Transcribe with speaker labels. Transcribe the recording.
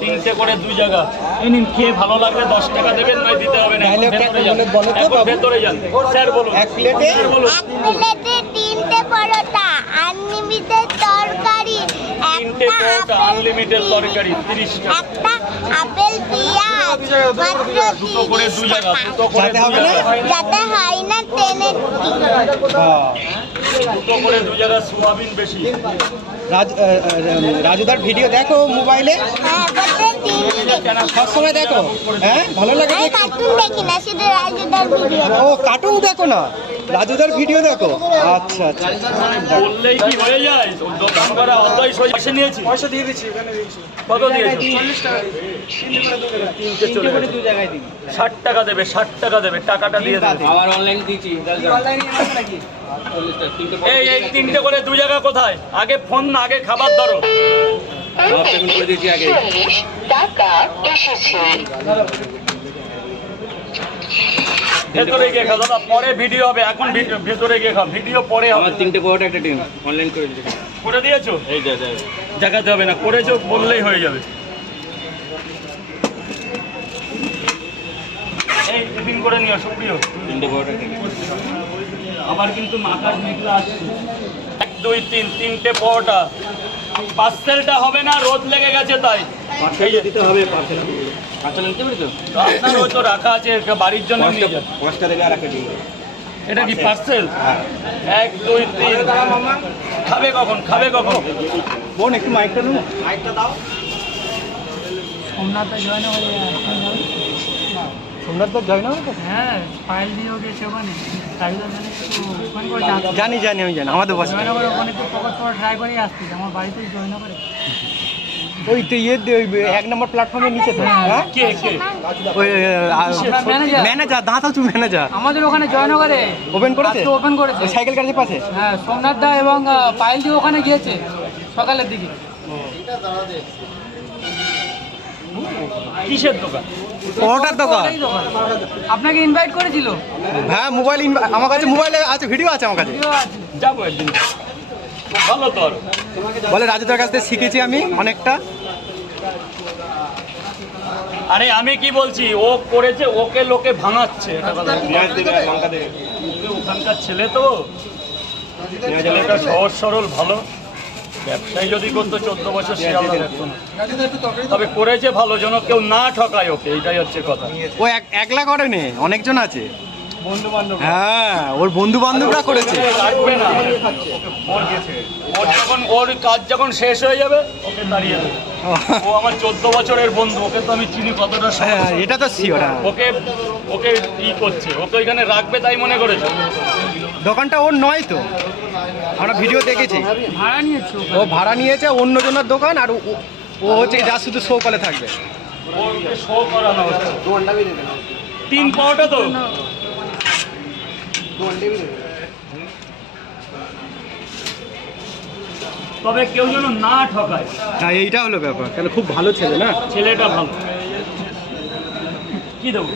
Speaker 1: তিনটে করে দুই জায়গা। এই নিন খেয়ে ভালো লাগলে দশ টাকা দেবেন নয় দিতে হবে না ভেতরে যান। স্যার বলুন।
Speaker 2: এক প্লেটে?
Speaker 3: এক প্লেটে তিনটে পরোটা আনলিমিটেড তরকারি
Speaker 1: তিনটে পরোটা আনলিমিটেড তরকারি তিরিশ টাকা।
Speaker 3: একটা আপেল পেঁয়াজ
Speaker 1: দুটো করে দুই জায়গা দুটো করে
Speaker 2: যাতে
Speaker 3: হয় না ট্রেনের
Speaker 1: দুটো করে দুই জায়গা সোয়াবিন বেশি
Speaker 2: রাজ আহ, আহ, রাজুদার ভিডিও দেখো মোবাইলে
Speaker 3: হ্যাঁ
Speaker 2: সবসময় দেখো হ্যাঁ? ভালো লাগে ও কার্টুন দেখো না? রাজুদার ভিডিও দেখো। আচ্ছা আচ্ছা
Speaker 1: বললেই কি হয়ে যায়? দোকান করা অতই পয়সা নিয়েছি।
Speaker 4: পয়সা দিয়ে দিচ্ছি এখানে দিয়েছি
Speaker 1: কত দিয়েছ?
Speaker 4: চল্লিশ টাকা
Speaker 1: তিনটে চলে গেছে। ষাট টাকা দেবে ষাট টাকা দেবে টাকাটা দিয়ে দেবে।
Speaker 5: আবার অনলাইন দিয়েছি
Speaker 4: অনলাইনে আছে নাকি?
Speaker 1: এই এই তিনটে করে দু জায়গা কোথায়? আগে ফোন না আগে খাবার ধরো।
Speaker 5: পেমেন্ট করে দিয়েছি আগে।
Speaker 1: ভেতরে গিয়ে খাও দাদা পরে ভিডিও হবে এখন ভিডিও ভেতরে গিয়ে খাও ভিডিও পরে হবে।
Speaker 5: আমার তিনটে পরোটা একটা ডিম অনলাইন করে দিয়েছি
Speaker 1: করে দিয়েছ?
Speaker 5: এই যা যা
Speaker 1: দেখাতে হবে না করেছ বললেই হয়ে যাবে। এই টিফিন করে নিও সুপ্রিয়।
Speaker 5: তিনটে একটা
Speaker 1: আবার কিন্তু মাথার মেঘলা আছে। এক দুই তিন তিনটে পরোটা। পার্সেলটা হবে না রোদ লেগে গেছে তাই।
Speaker 5: দিতে হবে পার্সেল পার্সেল নিতে পারি তো?
Speaker 1: আপনার ওই তো রাখা আছে একটা বাড়ির জন্য নিয়ে যান।
Speaker 5: পাঁচটা থেকে আর
Speaker 1: এটা কি পার্সেল? এক দুই তিন। খাবে কখন? খাবে কখন?
Speaker 2: বোন একটু মাইকটা নেব
Speaker 6: সোমনাথে জয়েন হয়ে এখন যাবে।
Speaker 2: সোমনাথ জয় না
Speaker 6: হ্যাঁ ফাইল দিয়েও গেছে ওখানে।
Speaker 2: জানি জানি আমি জানি আমাদের বাস
Speaker 6: ওখানে তো পকেট পকেট ট্রাই করেই আসতেছে আমার বাড়িতেই জয়নগরে
Speaker 2: ওই তো ইয়ে দে- ওই এক নম্বর প্ল্যাটফর্মের নিচে তো। হ্যাঁ
Speaker 1: কে কে?
Speaker 2: ওই
Speaker 6: ম্যানেজার
Speaker 2: ম্যানেজার দাঁত আছো ম্যানেজার
Speaker 6: আমাদের ওখানে জয়নগরে
Speaker 2: ওপেন করেছে?
Speaker 6: ওপেন করেছে।
Speaker 2: সাইকেল গাড়ির পাশে?
Speaker 6: হ্যাঁ সোমনাথ দা এবং পায়েল দিয়ে ওখানে গিয়েছে সকালের দিকে।
Speaker 1: কিসের দোকান?
Speaker 2: পরোটার দোকান।
Speaker 6: আপনাকে ইনভাইট করেছিল?
Speaker 2: হ্যাঁ মোবাইল আমার কাছে মোবাইলে আছে ভিডিও আছে আমার কাছে।
Speaker 1: যাব একদিন। ভালো তো আরও।
Speaker 2: বলে রাজুদার কাছ থেকে শিখেছি আমি অনেকটা।
Speaker 1: আরে আমি কি বলছি? ও করেছে ওকে লোকে ভাঙাচ্ছে। ওখানকার ছেলে তো। ছেলেটা সহজ সরল ভালো। ব্যবসায়ী যদি করতো চোদ্দ বছর শিয়ালদা দেখতো না। তবে করেছে ভালো যেন কেউ না ঠকায় ওকে এটাই হচ্ছে কথা।
Speaker 2: ও এক একলা করেনি? অনেকজন আছে? হ্যাঁ ওর বন্ধু বান্ধবরা করেছে
Speaker 1: রাখবে না। ওর যখন ওর কাজ যখন শেষ হয়ে যাবে ওকে দেবে। ও। আমার চোদ্দ বছরের বন্ধু ওকে তো আমি চিনি কতটা
Speaker 2: হ্যাঁ। এটা তো শিওর হ্যাঁ।
Speaker 1: ওকে ওকে ই করছে ওকে ওইখানে রাখবে তাই মনে করেছে?
Speaker 2: দোকানটা ওর নয় তো। আমরা ভিডিও দেখেছি।
Speaker 6: ভাড়া নিয়েছো
Speaker 2: ও ভাড়া নিয়েছে অন্যজনের দোকান আর ও- ও হচ্ছে যা শুধু শো কলে থাকবে।
Speaker 1: ওকে শো করানো হচ্ছে তিন পাওয়াটা তো। তবে কেউ যেন না ঠকায়।
Speaker 2: হ্যাঁ এইটা হলো ব্যাপার। তাহলে খুব ভালো ছেলে না?
Speaker 1: ছেলেটা ভালো। কি দেবো?